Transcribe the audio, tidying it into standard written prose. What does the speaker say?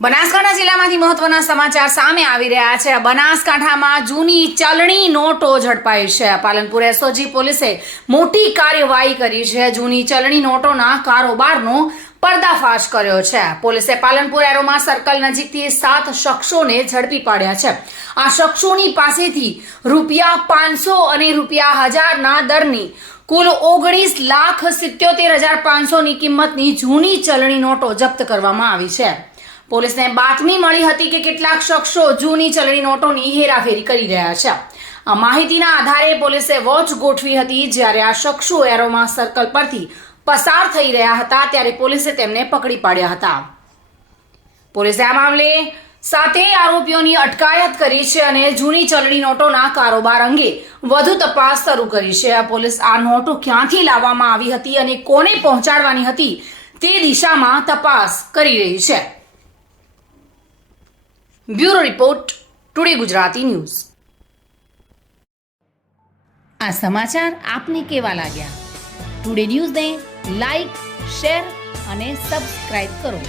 બનાસકાંઠા જિલ્લામાંથી મહત્વના સમાચાર સામે આવી રહ્યા છે। બનાસકાંઠામાં જૂની ચલણી નોટો ઝડપાઈ છે। પાલનપુર એસઓજી પોલીસે મોટી કાર્યવાહી કરી છે। જૂની ચલણી નોટોના કારોબારનો પર્દાફાશ કર્યો છે। પોલીસે પાલનપુર એરોમા સર્કલ નજીકથી 7 શખ્સોને ઝડપી પાડ્યા છે। આ શખ્સોની પાસેથી ₹500 અને ₹1000ના દરની કુલ 19,77,500ની કિંમતની જૂની ચલણી નોટો જપ્ત કરવામાં આવી છે। પોલીસને બાતમી મળી હતી કે કેટલાક શખ્સો જૂની ચલણી નોટોની હેરાફેરી કરી રહ્યા છે। આ માહિતીના આધારે પોલીસે વોચ ગોઠવી હતી। જ્યારે આ શખ્સો એરોમા સર્કલ પરથી પસાર થઈ રહ્યા હતા ત્યારે પોલીસે તેમને પકડી પાડ્યા હતા। પોલીસે આ મામલે 7 આરોપીઓની અટકાયત કરી છે અને જૂની ચલણી નોટોના કારોબાર અંગે વધુ તપાસ શરૂ કરી છે। પોલીસ આ નોટો ક્યાંથી લાવવામાં આવી હતી અને કોને પહોંચાડવાની હતી તે દિશામાં તપાસ કરી રહી છે। Bureau report, today Gujarati news. આ સમાચાર આપને કેવા લાગ્યા? ટુડે ન્યૂઝને લાઈક, શેર અને સબસ્ક્રાઇબ કરો।